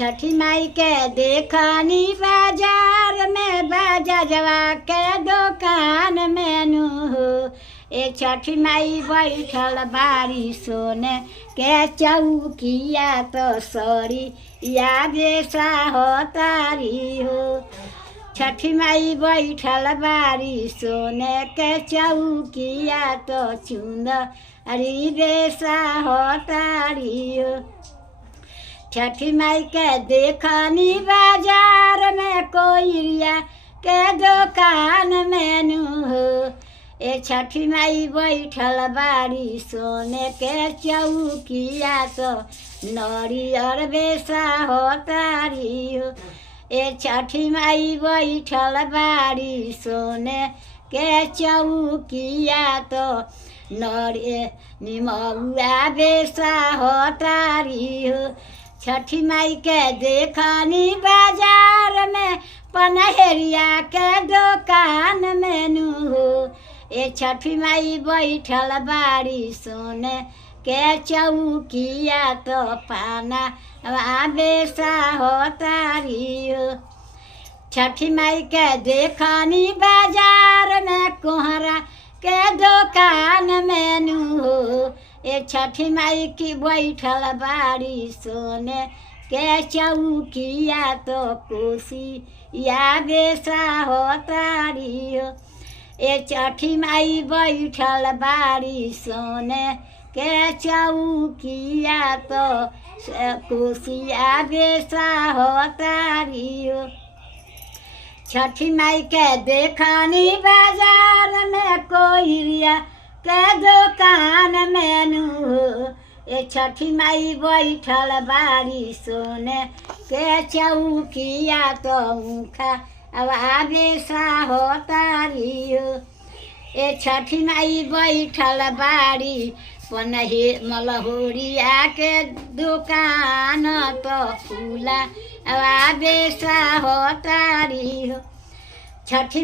छठी माई के देखनी बाजार में बाजवा के दुकान में नु हो। ए छठी माई बैठल बारी सोने के चौकिया तो सरी या बेसा हो तारी हो। छठी माई बैठल बारी सोने के चौकिया तो चुंदरी बेसा हो तारी हो। छठी माई के देखनी बाजार में कोइरिया के दुकान में नु हो। ए छठी माई बैठल बारी सोने के चौकिया तो नरियर बेसा हो तारी हो। ए छठी माई बैठल बारी सोने के चौकिया तो निमौआ बेसा हो तारी हो। छठी माई के देखनी बाजार में पनहरिया के दुकान में नु हो। ए छठी माई बैठल बारी सोने के चौकिया तो पाना बेसा हो तारी हो। छठी माई के देखनी बाजार में कोहरा के दुकान में नु हो। ए छठी माई की बैठल बारी सोने के चौकिया तो कोसी या बेसा हो तारी हो। ए छठी माई बैठल बारी सोने के चौकिया तो कोसिया बेसा हो तारी हो। छठी माई के देखनी बाजार में कोइरिया के दुकान में नु हो। ए छठी माई बैठल बारी सोने के चौकिया तो ऊखा बेसा हो तारी हो। ए छठी माई बैठल बारी मलहोरिया के दुकान तो फूला बेसा हो तारी हो। छठी